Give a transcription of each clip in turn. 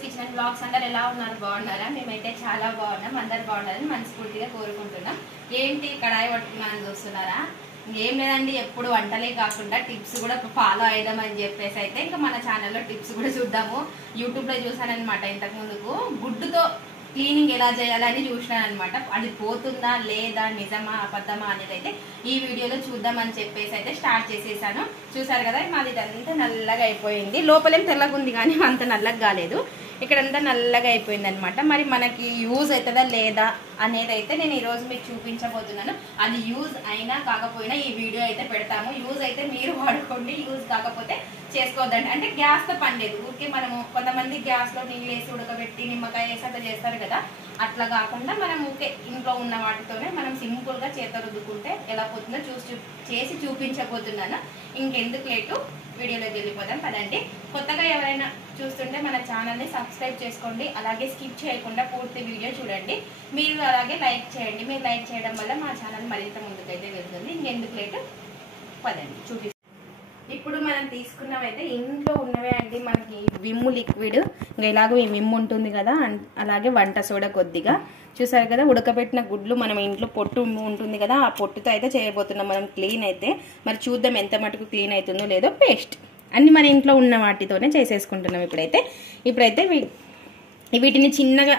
Kitchen blogs అందరు ఎలా ఉన్నారు? బాగున్నారా? మేమైతే చాలా బాగున్నాం. అందరు బాగున్నారని మనస్ఫూర్తిగా కోరుకుంటున్నాం. ఏంటి కడాయి పట్టుకున్నాను చూస్తున్నారా? ఏం లేదండి, ఎప్పుడు వంటలే కాకుండా టిప్స్ కూడా ఫాలో అయిదామని చెప్పేసి అయితే ఇంకా మన ఛానల్లో టిప్స్ కూడా చూద్దాము. యూట్యూబ్ లో చూసానమాట ఇంతకు ముందుకు గుడ్డుతో క్లీనింగ్ ఎలా చేయాలని చూసినాను అనమాట. అది పోతుందా లేదా, నిజమా అబద్ధమా అనేది అయితే ఈ వీడియోలో చూద్దామని చెప్పేసి అయితే స్టార్ట్ చేసేసాను. చూసారు కదా, మాది ఇదంతా నల్లగా అయిపోయింది. లోపలేం తెల్లగా ఉంది కానీ అంత నల్లగా కాలేదు. ఇక్కడంతా నల్లగా అయిపోయింది అనమాట. మరి మనకి యూజ్ అవుతుందా లేదా అనేది అయితే నేను ఈరోజు మీకు చూపించబోతున్నాను. అది యూజ్ అయినా కాకపోయినా ఈ వీడియో అయితే పెడతాము. యూజ్ అయితే మీరు వాడుకోండి, యూజ్ కాకపోతే చేసుకోవద్దండి. అంటే గ్యాస్తో పని లేదు. ఊరికే మనము కొంతమంది గ్యాస్లో నీళ్ళు వేసి ఉడకబెట్టి నిమ్మకాయ వేసి అట్లా చేస్తారు కదా, అట్లా కాకుండా మనం ఊరికే ఇంట్లో ఉన్న వాటితోనే మనం సింపుల్గా చేత రుద్దుకుంటే ఎలా పోతుందో చేసి చూపించబోతున్నాను. ఇంకెందుకు లేటు, వీడియోలోకి వెళ్ళిపోదాం పదండి. కొత్తగా ఎవరైనా చూస్తుంటే మన ఛానల్ని సబ్స్క్రైబ్ చేసుకోండి. అలాగే స్కిప్ చేయకుండా పూర్తి వీడియో చూడండి. మీరు అలాగే లైక్ చేయండి. మీరు లైక్ చేయడం వల్ల మా ఛానల్ మరింత ముందుకైతే వెళ్తుంది. ఇంకెందుకు లేటు, పదండి చూపిస్తాను. ఇప్పుడు మనం తీసుకున్నవైతే ఇంట్లో ఉన్నవే అండి. మనకి విమ్ లిక్విడ్, ఇంకా ఇలాగో ఈ విమ్ ఉంటుంది కదా, అలాగే వంట సోడా కొద్దిగా. చూసారు కదా, ఉడకబెట్టిన గుడ్లు మనం ఇంట్లో పొట్టు ఉంటుంది కదా, ఆ పొట్టుతో అయితే చేయబోతున్నాం మనం క్లీన్ అయితే. మరి చూద్దాం ఎంత మటుకు క్లీన్ అవుతుందో లేదో. పేస్ట్ అన్ని మన ఇంట్లో ఉన్న వాటితోనే చేసేసుకుంటున్నాం. ఇప్పుడైతే వీటిని చిన్నగా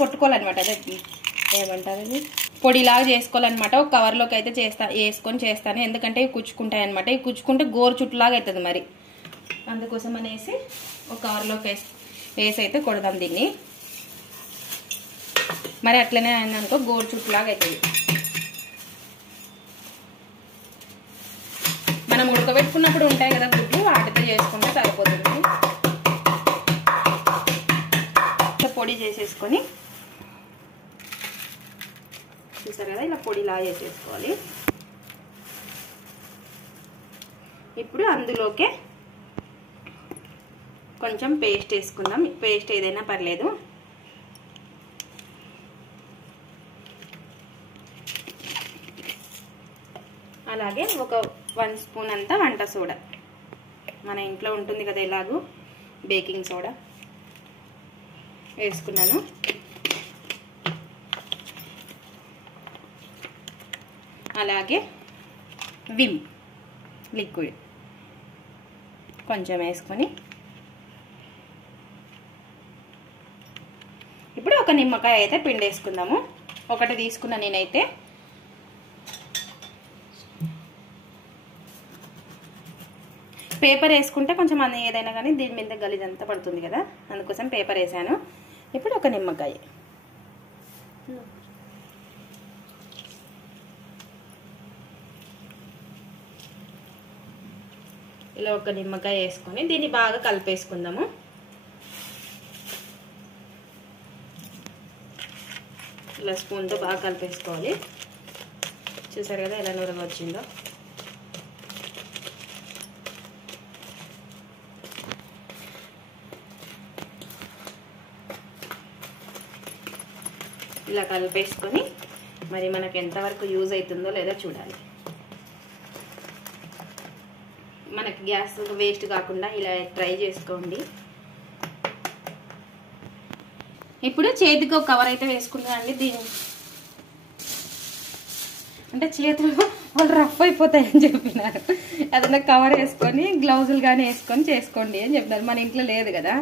కొట్టుకోవాలన్నమాట. అదే ఏమంటారు, అది పొడిలాగా చేసుకోవాలన్నమాట. ఒక కవర్లోకి అయితే వేసుకొని చేస్తాను. ఎందుకంటే ఇవి కుచ్చుకుంటాయి అనమాట. ఇవి కుచ్చుకుంటే గోరు చుట్టులాగా అవుతుంది. మరి అందుకోసం అనేసి ఒక కవర్లోకి వేసి అయితే కొడదాం దీన్ని. మరి అట్లనే అయిందనుకో గోరు చుట్టులాగా అవుతుంది. మనం ఉడకబెట్టుకున్నప్పుడు ఉంటాయి కదా గుడ్లు, వాటితో చేసుకుంటే సరిపోతుంది. పొడి చేసేసుకొని చూసారు కదా, ఇలా పొడిలా చేసేసుకోవాలి. ఇప్పుడు అందులోకే కొంచెం పేస్ట్ వేసుకుందాం. పేస్ట్ ఏదైనా పర్లేదు. అలాగే ఒక 1 స్పూన్ అంతా వంట సోడా, మన ఇంట్లో ఉంటుంది కదా ఎలాగూ, బేకింగ్ సోడా వేసుకున్నాను. అలాగే విమ్ లిక్విడ్ కొంచెం వేసుకొని ఇప్పుడు ఒక నిమ్మకాయ అయితే పిండేసుకుందాము. ఒకటి తీసుకున్నా నేనైతే. పేపర్ వేసుకుంటే కొంచెం అది ఏదైనా కానీ దీని మీద గలీజంతా పడుతుంది కదా, అందుకోసం పేపర్ వేసాను. ఇప్పుడు ఒక నిమ్మకాయ, ఇలా ఒక నిమ్మకాయ వేసుకొని దీన్ని బాగా కలిపేసుకుందాము. ఇలా స్పూన్తో బాగా కలిపేసుకోవాలి. చూసారు కదా ఎలా నూరగా వచ్చిందో. ఇలా కలిపేసుకొని మరి మనకు ఎంతవరకు యూజ్ అవుతుందో లేదో చూడాలి. మనకి గ్యాస్ వేస్ట్ కాకుండా ఇలా ట్రై చేసుకోండి. ఇప్పుడు చేతికి ఒక కవర్ అయితే వేసుకున్నానండి. దీని అంటే చేతులు వాళ్ళు రఫ్ అయిపోతాయని చెప్పినారు. అదన్నా కవర్ వేసుకొని గ్లౌజులు కానీ వేసుకొని చేసుకోండి అని చెప్పినారు. మన ఇంట్లో లేదు కదా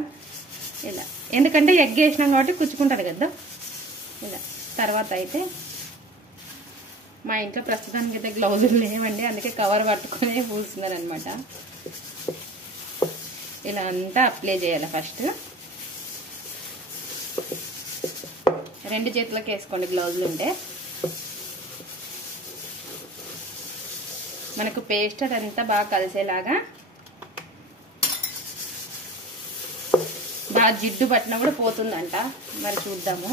ఇలా, ఎందుకంటే ఎగ్ వేసినాం కాబట్టి కుచ్చుకుంటారు కదా ఇలా. తర్వాత అయితే మా ఇంట్లో ప్రస్తుతానికి అయితే గ్లౌజులు లేవండి, అందుకే కవర్ పట్టుకొని పూస్తున్నారు అనమాట. ఇలా అంతా అప్లై చేయాలి. ఫస్ట్ 2 చేతులకు వేసుకోండి గ్లౌజులు ఉంటే. మనకు పేస్ట్ అదంతా బాగా కలిసేలాగా. బాగా జిడ్డు పట్టినా కూడా పోతుందంట, మరి చూద్దాము.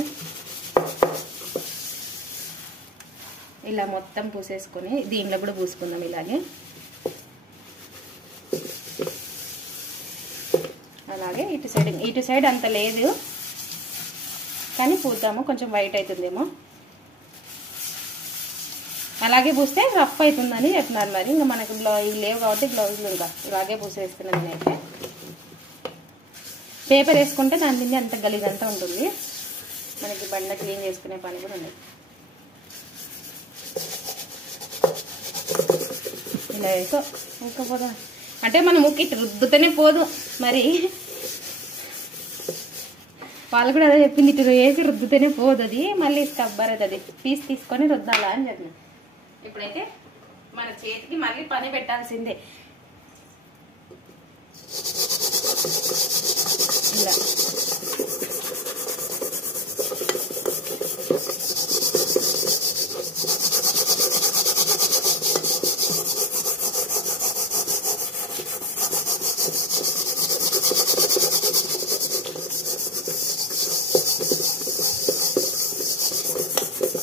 ఇలా మొత్తం పూసేసుకొని దీనిలో కూడా పూసుకుందాం ఇలాగే. అలాగే ఇటు సైడ్ అంత లేదు కానీ పూద్దాము, కొంచెం వైట్ అవుతుందేమో. అలాగే పూస్తే రఫ్ అవుతుందని చెప్తున్నారు. మరి ఇంకా మనకు ఇవి లేవు కాబట్టి బ్లౌజులు ఇంకా ఇలాగే పూసేస్తున్నాను నేనైతే. పేపర్ వేసుకుంటే దాని మీద అంత గలీజంతా ఉంటుంది, మనకి బండ క్లీన్ చేసుకునే పని కూడా ఉండదు. ఇలా వేసో ఇంకా పోదా అంటే మనం ఇటు రుద్దుతూనే పోదు, మరి వాళ్ళు కూడా అదే చెప్పింది, ఇటు వేసి రుద్దుతూనే పోదు, అది మళ్ళీ స్కబ్బర్ అవుతుంది, పీస్ తీసుకొని రుద్దాలా అని చెప్పిన. ఇప్పుడైతే మన చేతికి మళ్ళీ పని పెట్టాల్సిందే. ఇలా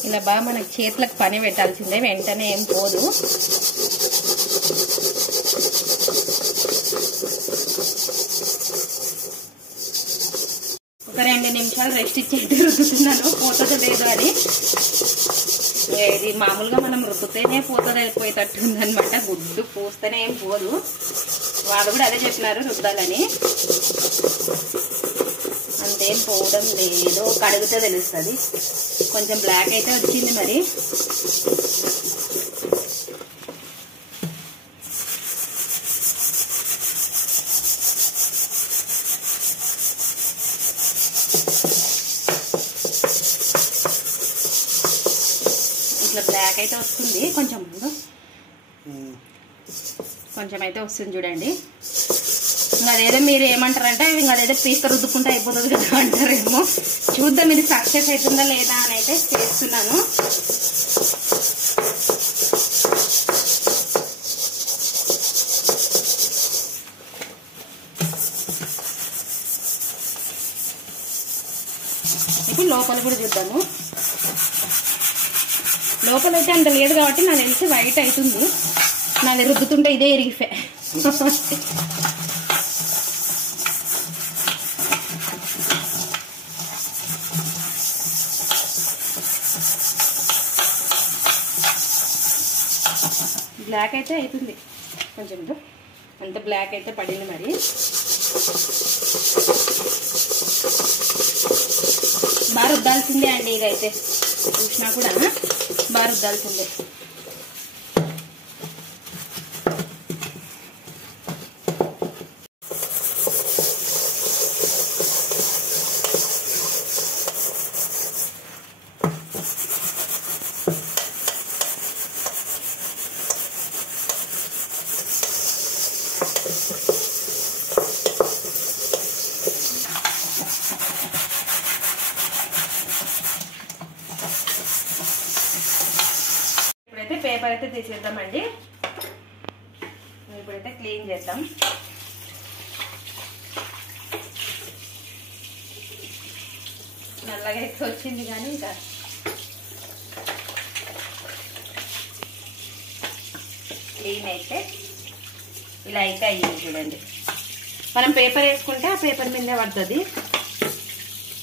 ఇలా బాగా మనకి చేతులకు పని పెట్టాల్సిందే, వెంటనే ఏం పోదు. ఒక 2 నిమిషాలు రెస్ట్ ఇచ్చేది రుద్దుతున్నాను, పోతుందో లేదో అని. ఇది మామూలుగా మనం రుద్దుతేనే పోయేటట్టుంది అనమాట, గుడ్డు పూస్తేనే ఏం పోదు. వాళ్ళు కూడా అదే చెప్పినారు రుద్దాలని, అంతేం పోవడం లేదు, కడిగితే తెలుస్తుంది. కొంచెం బ్లాక్ అయితే వచ్చింది మరి. ఇట్లా బ్లాక్ అయితే వస్తుంది, కొంచెం అయితే వస్తుంది చూడండి. ఇంకా అదేదో మీరు ఏమంటారంటే ఇంకా అదేదో పీక రుద్దుకుంటే అయిపోతుంది కదా అంటారేమో. చూద్దాం ఇది సక్సెస్ అవుతుందా లేదా అని అయితే చేస్తున్నాను. ఇప్పుడు లోపల కూడా చూద్దాము. లోపలైతే అంత లేదు కాబట్టి నాకు తెలిసి వైట్ అవుతుంది, నాది రుద్దుతుంటే ఇదే ఇరిగిపోయి. బ్లాక్ అయితే అవుతుంది కొంచెం, అంత బ్లాక్ అయితే పడింది మరి. బాగా రుద్దాల్సిందే అండి, ఇదైతే చూసినా కూడా బాగా రుద్దాల్సిందే. పేపర్ అయితే తీసేద్దామండి. ఇప్పుడైతే క్లీన్ చేద్దాం. నల్లగా అయితే వచ్చింది కానీ ఇంకా క్లీన్ అయితే ఇలా అయితే అయ్యింది చూడండి. మనం పేపర్ వేసుకుంటే ఆ పేపర్ మీదే పడుతుంది.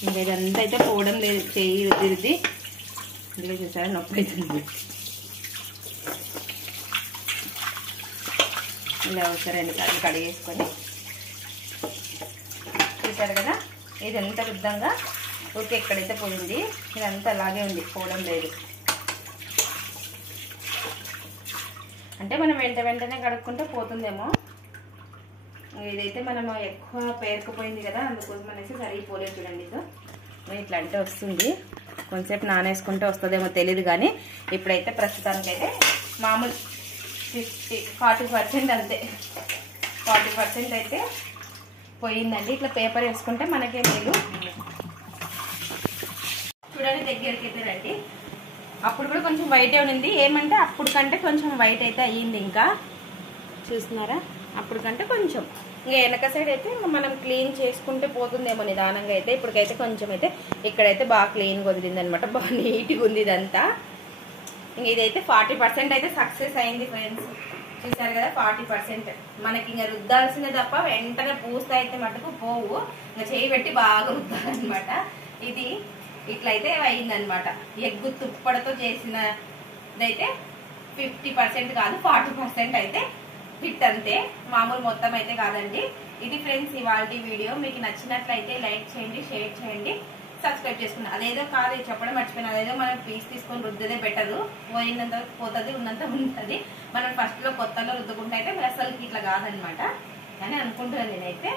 ఇంకా ఇదంతా అయితే పోవడం లేదు, చేయి తిరిగి ఇందులో చూసారా నొప్పి అవుతుంది. ఇలా ఒకసారి 2 సార్లు కడిగేసుకొని చూసారు కదా, ఇది ఎంత రుద్దంగా ఊరికే ఎక్కడైతే పోయింది ఇదంతా అలాగే ఉంది, పోవడం లేదు. అంటే మనం వెంటనే కడుక్కుంటే పోతుందేమో. ఇదైతే మనం ఎక్కువ పేరుకుపోయింది కదా, అందుకోసం అనేసి సరిగిపోలేదు చూడండి. ఇదో ఇట్లా అంటే వస్తుంది, కొంచెంసేపు నానేసుకుంటే వస్తుందేమో తెలియదు కానీ ఇప్పుడైతే ప్రస్తుతానికైతే మామూలు 40% అంతే, 40% అయితే పోయిందండి. ఇట్లా పేపర్ వేసుకుంటే మనకే మేలు. చూడండి దగ్గరికి అయితే రండి. అప్పుడు కూడా కొంచెం వైట్ ఉంది, ఏమంటే అప్పుడు కంటే కొంచెం వైట్ అయితే అయ్యింది. ఇంకా చూస్తున్నారా, అప్పుడు కంటే కొంచెం. ఇంకా వెనక సైడ్ అయితే మనం క్లీన్ చేసుకుంటే పోతుందేమో నిదానంగా అయితే. ఇప్పటికైతే కొంచెం అయితే ఇక్కడైతే బాగా క్లీన్గా వదిలింది అనమాట, బాగా నీట్గా ఉంది ఇదంతా. ఇంక ఇదైతే 40% అయితే సక్సెస్ అయింది ఫ్రెండ్స్. చూసారు కదా 40%. మనకి ఇంకా రుద్దాల్సిందే తప్ప వెంటనే పూస్త అయితే మటుకు పోవు. ఇంకా చేయి పెట్టి బాగా రుద్దాలన్నమాట. ఇది ఇట్లయితే అయిందనమాట. ఎగ్గు తుప్పడతో చేసినదైతే 50% కాదు 40% అయితే హిట్ అంతే, మామూలు మొత్తం అయితే కాదండి. ఇది ఫ్రెండ్స్ ఇవాళ వీడియో. మీకు నచ్చినట్లయితే లైక్ చేయండి, షేర్ చేయండి, సబ్స్క్రైబ్ చేసుకున్నాను. అదేదో కాదు చెప్పడం మర్చిపోయినా, అదేదో మనం పీస్ తీసుకొని రుద్దేదే బెటరు. పోయినంత పోతుంది, ఉన్నంత ఉంటుంది. మనం ఫస్ట్లో కొత్తలో రుద్దుకుంటే అయితే అసలు ఇట్లా కాదనమాట అని అనుకుంటున్నాను నేనైతే.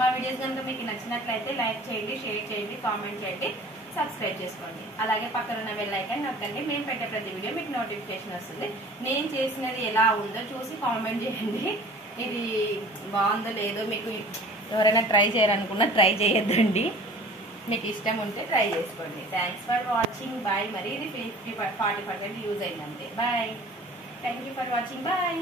మా వీడియోస్ కనుక మీకు నచ్చినట్లయితే లైక్ చేయండి, షేర్ చేయండి, కామెంట్ చేయండి, సబ్స్క్రైబ్ చేసుకోండి. అలాగే పక్కన ఉన్న బెల్ ఐకాన్ నొక్కండి. మేము పెట్టే ప్రతి వీడియో మీకు నోటిఫికేషన్ వస్తుంది. నేను చేసినది ఎలా ఉందో చూసి కామెంట్ చేయండి. ఇది బాగుందో లేదో, మీకు ఎవరైనా ట్రై చేయాలనుకున్నా ట్రై చేయొద్దండి. మీకు ఇష్టం ఉంటే ట్రై చేసుకోండి. Thanks for watching. బాయ్. మరి ఇది 40% యూజ్ అయిందంటే bye. Thank you for watching. Bye.